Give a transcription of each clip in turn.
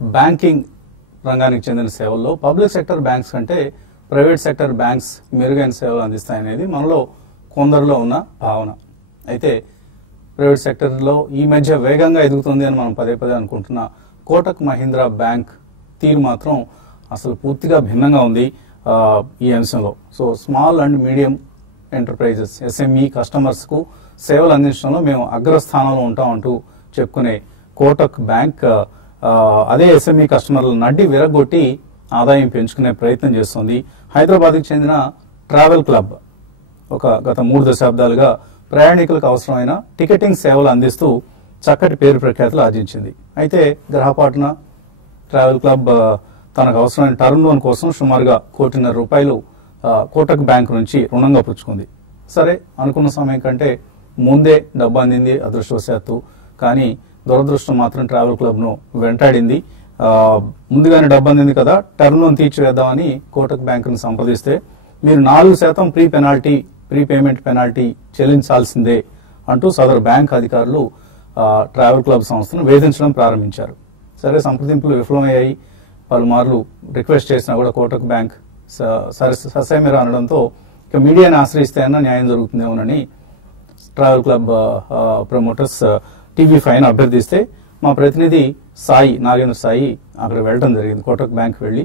Banking రంగానికి చెందిన సేవల్లో పబ్లిక్ సెక్టర్ బ్యాంక్స్ కంటే ప్రైవేట్ సెక్టర్ బ్యాంక్స్ మెరుగైన సేవలు అందిస్తాయనేది మనలో కొందరిలో ఉన్న భావన. అయితే ప్రైవేట్ సెక్టర్లో ఈ మధ్య వేగంగా ఎదుగుతుంది అని మనం పదే పదే అనుకుంటున్న కోటక్ మహీంద్రా బ్యాంక్ తీరు మాత్రం అసలు పూర్తిగా భిన్నంగా ఉంది ఈ అంశంలో. So small and medium enterprises SME కస్టమర్స్కు సేవలు అందించడంలో మేము అగ్రస్థానంలో ఉంటామంటూ చెప్పుకునే కోటక్ బ్యాంక్ అదే ఎస్ఎంఈ కస్టమర్ల నడ్డి విరగొట్టి ఆదాయం పెంచుకునే ప్రయత్నం చేస్తుంది. హైదరాబాద్కి చెందిన ట్రావెల్ క్లబ్ గత 3 దశాబ్దాలుగా ప్రయాణికులకు అవసరమైన టికెటింగ్ సేవలు అందిస్తూ చక్కటి పేరు ప్రఖ్యాతులు ఆర్జించింది. అయితే గ్రహపాటున ట్రావెల్ క్లబ్ తనకు అవసరమైన టర్మ్ లోన్ కోసం సుమారుగా ₹1.5 కోటి కోటక్ బ్యాంక్ నుంచి రుణంగా పుచ్చుకుంది. సరే, అనుకున్న సమయం కంటే ముందే డబ్బు అందింది అదృష్టవశాత్తు. కానీ దురదృష్టం మాత్రం ట్రావెల్ క్లబ్ ను వెంటాడింది. ముందుగానే డబ్బు అందింది కదా, టర్మ్ లోన్ తీర్చివేద్దామని కోటక్ బ్యాంకును సంప్రదిస్తే మీరు 4% ప్రీపేమెంట్ పెనాల్టీ చెల్లించాల్సిందే అంటూ సదరు బ్యాంక్ అధికారులు ట్రావెల్ క్లబ్ సంస్థను వేధించడం ప్రారంభించారు. సరే, సంప్రదింపులు విఫలమయ్యాయి. పలుమార్లు రిక్వెస్ట్ చేసినా కూడా కోటక్ బ్యాంక్ ససేమిరా అనడంతో ఇక మీడియాని ఆశ్రయిస్తే అన్న న్యాయం జరుగుతుందేమోనని ట్రావెల్ క్లబ్ ప్రమోటర్స్ TV5 అభ్యర్థిస్తే మా ప్రతినిధి నాగేంద్ర సాయి అక్కడ వెళ్ళడం జరిగింది. కోటక్ బ్యాంక్ వెళ్లి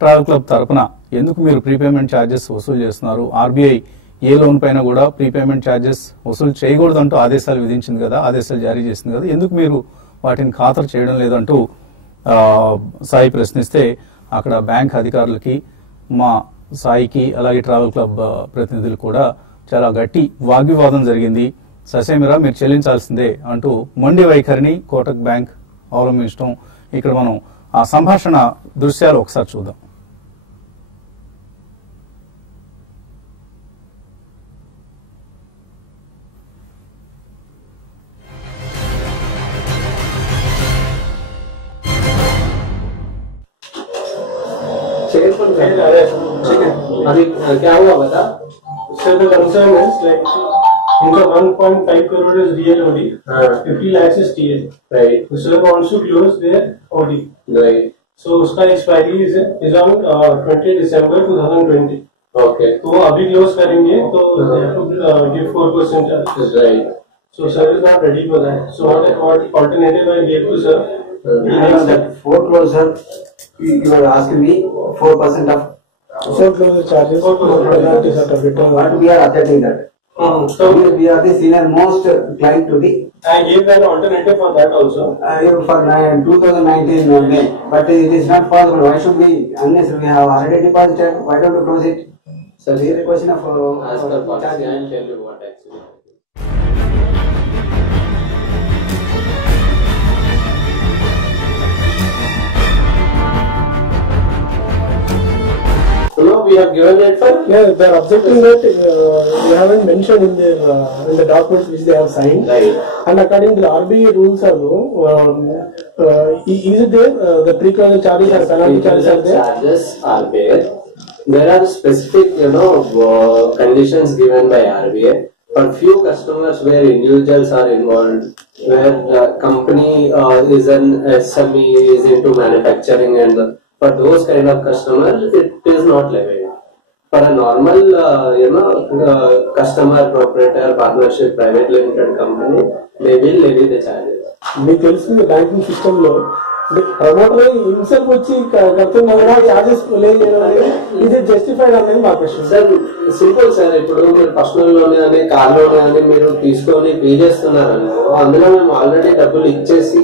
ట్రావెల్ క్లబ్ తరపున ఎందుకు మీరు ప్రీపేమెంట్ ఛార్జెస్ వసూలు చేస్తున్నారు, ఆర్బీఐ ఏ లోన్ పైన కూడా ప్రీపేమెంట్ ఛార్జెస్ వసూలు చేయకూడదంటూ ఆదేశాలు విధించింది కదా, ఆదేశాలు జారీ చేసింది కదా, ఎందుకు మీరు వాటిని ఖాతరు చేయడం లేదంటూ సాయి ప్రశ్నిస్తే అక్కడ బ్యాంక్ అధికారులకి మా సాయికి అలాగే ట్రావెల్ క్లబ్ ప్రతినిధులు కూడా చాలా గట్టి వాగ్వివాదం జరిగింది. ససేమిరా మీరు చెల్లించాల్సిందే అంటూ మొండి వైఖరిని కోటక్ బ్యాంక్ అవలంబించడం. ఇక్కడ మనం ఆ సంభాషణ దృశ్యాలు ఒకసారి చూద్దాం. अभी क्या हुआ बता? Sir, the concern is like in the 1.5 crore is real OD, 50 lakhs is TL. Right. So sir wants to close their OD. Right. So उसका expiry is on 20 December 2020. Okay. तो अभी close करेंगे तो they have to give 4% charges. Right. So sir is not ready for that. So what alternative I gave to sir? That foreclosure, you are asking me 4% of foreclosure charges or penalties are written. What we are attending that. So we are the senior most client to the. I gave an alternative for that also. For 2019 May, but it is not possible. Why should we? Unless we have already deposited, why don't we close it? So here is a question of as per policy. I will tell you what actually. No, we have given it for. Yeah, they are objecting that they haven't mentioned in the documents which they have signed. Right. And according to the RBI rules, is it there the pre-closure charges or penalty charges are there? Charges are there. There are specific, conditions given by RBI. For few customers where individuals are involved, where the company is an SME, is into manufacturing, and for those kind of customers, it is not levied. For a normal, customer, proprietor, partnership, private limited company, they will levy the charges. మీకు తెలిసిన banking system లో promoter himself వచ్చి కడుతున్నా కూడా charges ఇది justified అనేది మా question. Sir simple sir, ఇప్పుడు మీరు పర్సనల్ లోన్ కానీ కార్ లోన్ కానీ మీరు తీసుకొని పే చేస్తున్నారని అందులో మేము ఆల్రెడీ డబ్బులు ఇచ్చేసి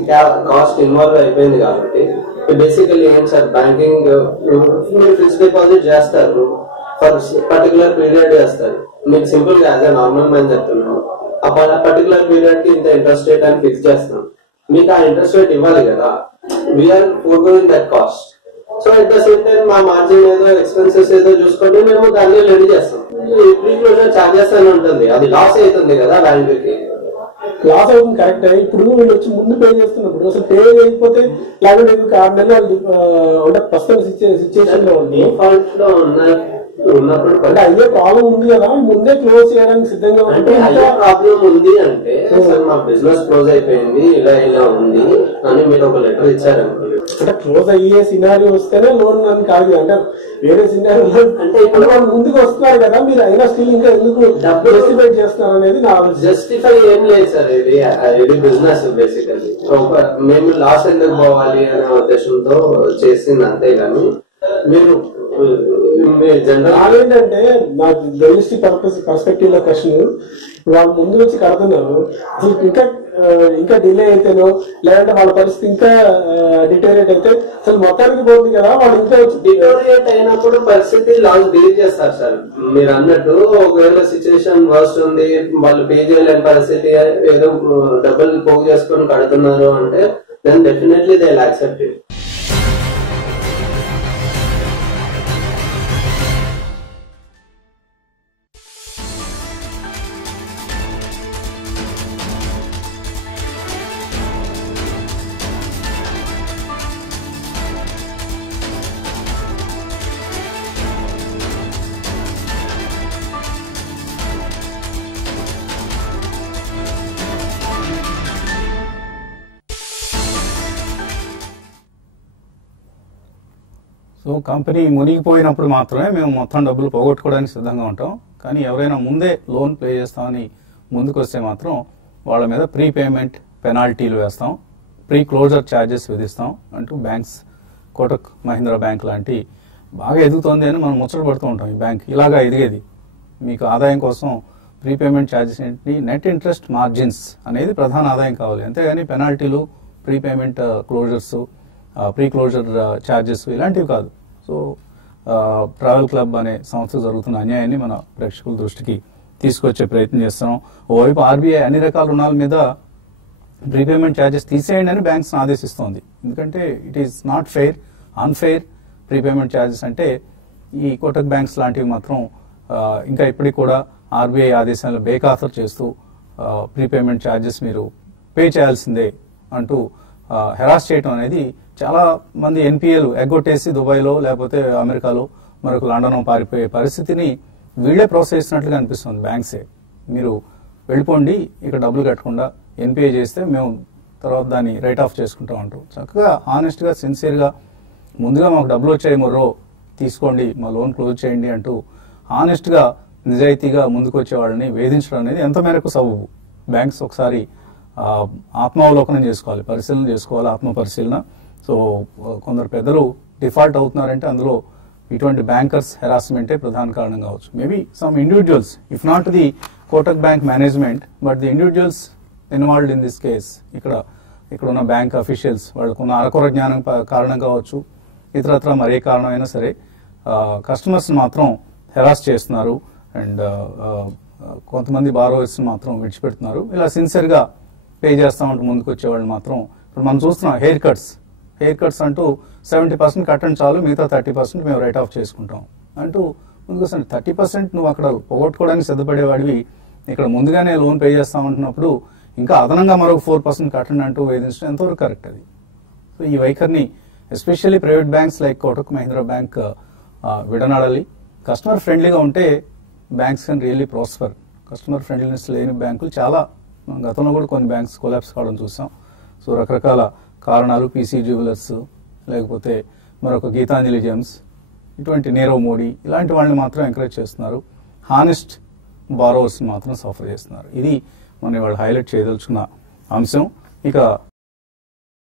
కాస్ట్ ఇన్వాల్వ్ అయిపోయింది కాబట్టి బేసికల్లీ ఏంటి సార్, బ్యాంకింగ్ మీరు ఫిక్స్డ్ డిపాజిట్ చేస్తారు, ఫర్ పర్టికులర్ పీరియడ్ చేస్తారు. మీకు సింపుల్ గా యాజ్ అ నార్మల్ మ్యాన్ చెప్తున్నాను, ఆ పర్టికులర్ పీరియడ్ కి ఇంత ఇంట్రెస్ట్ రేట్ అని ఫిక్స్ చేస్తాం. మీకు ఆ ఇంట్రెస్ట్ రేట్ ఇవ్వాలి కదా, we're foregoing that cost. So at the same time మా మార్జిన్ ఏదో ఎక్స్పెన్సెస్ ఏదో చూసుకొని మేము దాన్ని రెడీ చేస్తాం. ప్రీ క్లోజర్ చార్జెస్ అని ఉంటుంది, అది లాస్ అవుతుంది కదా బ్యాంకుకి. లాస్ అవుతుంది కరెక్ట్. ఇప్పుడు వీళ్ళు వచ్చి ముందు పే చేస్తున్నప్పుడు అసలు పే చేయకపోతే లేకపోతే 6 నెలలు ప్రస్తుతం సిచ్యువేషన్ లో ఉంది. డిఫాల్ట్ లో ఉన్న ఉన్నప్పుడు అంటే అయ్యే ప్రాబ్లం ఉంది కదా, ముందే క్లోజ్ చేయడానికి సిద్ధంగా అంటే అయ్యే ప్రాబ్లం ఉంది అంటే సార్ మా బిజినెస్ క్లోజ్ అయిపోయింది ఇలా ఇలా ఉంది అని మీరు ఒక లెటర్ ఇచ్చారనుకోండి, అంటే క్లోజ్ అయ్యే సినారీ వస్తేనే లోన్ అని కాదు, అంటే వేరే సినారీలో అంటే ఇప్పుడు వాళ్ళు ముందుకు వస్తున్నారు కదా, మీరు అయినా స్టిల్ ఇంకా ఎందుకు డబ్బు జస్టిఫై చేస్తున్నారు అనేది నా ఆలోచన. జస్టిఫై ఏం లేదు సార్, ఇది బిజినెస్ బేసికల్లీ. మేము లాస్ ఎందుకు పోవాలి అనే ఉద్దేశంతో చేసింది అంతే. కానీ మీరు జనరల్ ఏంటంటే నాకు డొమెస్టిక్ పర్స్పెక్టివ్ లో క్వశ్చన్, వాళ్ళు ముందు నుంచి కడుతున్నారు, అసలు ఇంకా డిలే అయితేనో లేదంటే వాళ్ళ పరిస్థితి ఇంకా డిటోరియేట్ అయితే అసలు మొత్తానికి పోతుంది కదా, వాళ్ళు ఇంకా డిటోరియేట్ అయినప్పుడు పరిస్థితి లాస్ డీల్ చేస్తారు సార్. మీరు అన్నట్టు ఒకవేళ సిచ్యువేషన్ వర్స్ట్ ఉంది, వాళ్ళు పే చేయలేని పరిస్థితి, ఏదో డబ్బులు పోగు చేసుకొని కడుతున్నారు అంటే then definitely they will accept it. So company మునిగిపోయినప్పుడు మాత్రమే మేము మొత్తం డబ్బులు పోగొట్టుకోవడానికి సిద్ధంగా ఉంటాం. కానీ ఎవరైనా ముందే లోన్ పే చేస్తామని ముందుకు వస్తే మాత్రం వాళ్ళ మీద ప్రీ పేమెంట్ పెనాల్టీలు వేస్తాం, ప్రీ క్లోజర్ ఛార్జెస్ విధిస్తాం అంటూ బ్యాంక్స్, కోటక్ మహీంద్రా బ్యాంక్ లాంటి బాగా ఎదుగుతోంది అని మనం ముచ్చట పడుతూ ఉంటాం. ఈ బ్యాంక్ ఇలాగా ఎదిగేది, మీకు ఆదాయం కోసం ప్రీ పేమెంట్ ఛార్జెస్ ఏంటి, నెట్ ఇంట్రెస్ట్ మార్జిన్స్ అనేది ప్రధాన ఆదాయం కావాలి, అంతేగాని పెనాల్టీలు, prepayment closures, preclosure charges ఇలాంటివి కాదు. సో ట్రావెల్ క్లబ్ అనే సంస్థ జరుగుతున్న అన్యాయాన్ని మన ప్రేక్షకుల దృష్టికి తీసుకొచ్చే ప్రయత్నం చేస్తున్నాం. ఓవైపు ఆర్బీఐ అన్ని రకాల రుణాల మీద ప్రీపేమెంట్ ఛార్జెస్ తీసేయండి అని బ్యాంక్స్ ఆదేశిస్తోంది. ఎందుకంటే it is not fair, unfair prepayment charges అంటే ఈ కోటక్ బ్యాంక్స్ లాంటివి మాత్రం ఇంకా ఇప్పటికి కూడా ఆర్బీఐ ఆదేశాలను బేఖాతరు చేస్తూ ప్రీపేమెంట్ ఛార్జెస్ మీరు పే చేయాల్సిందే అంటూ హెరాస్ చేయడం అనేది చాలా మంది ఎన్పిఏలు ఎగ్గొట్టేసి దుబాయ్లో లేకపోతే అమెరికాలో మరొక లండన్ పారిపోయే పరిస్థితిని వీళ్లే ప్రోత్సహిస్తున్నట్లుగా అనిపిస్తుంది బ్యాంక్సే. మీరు వెళ్ళిపోండి, ఇక్కడ డబ్బులు కట్టకుండా ఎన్పిఏ చేస్తే మేము తర్వాత దాన్ని రైట్ ఆఫ్ చేసుకుంటాం అంటూ చక్కగా హానెస్ట్గా సిన్సియర్గా ముందుగా మాకు డబ్బులు వచ్చాయి మొర్రో తీసుకోండి, మా లోన్ క్లోజ్ చేయండి అంటూ హానెస్ట్గా నిజాయితీగా ముందుకు వచ్చే వాళ్ళని వేధించడం అనేది ఎంత మేరకు సబబు? బ్యాంక్స్ ఒకసారి ఆత్మావలోకనం చేసుకోవాలి, పరిశీలన చేసుకోవాలి, ఆత్మ పరిశీలన. సో కొందరు పెద్దలు డిఫాల్ట్ అవుతున్నారంటే అందులో ఇటువంటి బ్యాంకర్స్ హెరాస్మెంటే ప్రధాన కారణం కావచ్చు. Maybe some individuals, if not the Kotak bank management but the individuals involved in this case, ఇక్కడ ఉన్న బ్యాంక్ అఫీషియల్స్ వాళ్ళకున్న అరకొర జ్ఞానం కారణం కావచ్చు, ఇతరత్ర మరే కారణమైనా సరే కస్టమర్స్ మాత్రం హెరాస్ చేస్తున్నారు అండ్ కొంతమంది బారోవర్స్ మాత్రం విడిచిపెడుతున్నారు. ఇలా సిన్సియర్గా పే చేస్తామంటూ ముందుకు వచ్చేవాళ్ళు మాత్రం ఇప్పుడు మనం చూస్తున్నాం. హెయిర్ కట్స్ అంటూ 70% కట్టండి చాలు, మిగతా 30% మేము రైట్ ఆఫ్ చేసుకుంటాం అంటూ ముందుకు వస్తాను. 30% నువ్వు అక్కడ పోగొట్టుకోవడానికి సిద్ధపడేవాడివి, ఇక్కడ ముందుగానే లోన్ పే చేస్తామంటున్నప్పుడు ఇంకా అదనంగా మరొక 4% కట్టండి అంటూ వేధించడం ఎంతవరకు కరెక్ట్ అది? సో ఈ వైఖరిని especially private banks like Kotak Mahindra bank విడనాడాలి. కస్టమర్ ఫ్రెండ్లీగా ఉంటే banks can really prosper. Customer friendliness లేని బ్యాంకులు చాలా, గతంలో కూడా కొన్ని బ్యాంక్స్ కొలాప్స్ కావడం చూసాం. సో రకరకాల కారణాలు, పీసీ జ్యువెలర్స్, లేకపోతే మరొక గీతాంజలి జెమ్స్, ఇటువంటి నీరవ్ మోడీ ఇలాంటి వాళ్ళని మాత్రం ఎంకరేజ్ చేస్తున్నారు. హానెస్ట్ బారోవర్స్ మాత్రం సఫర్ చేస్తున్నారు. ఇది మనం ఇవాళ హైలైట్ చేయదలుచుకున్న అంశం. ఇక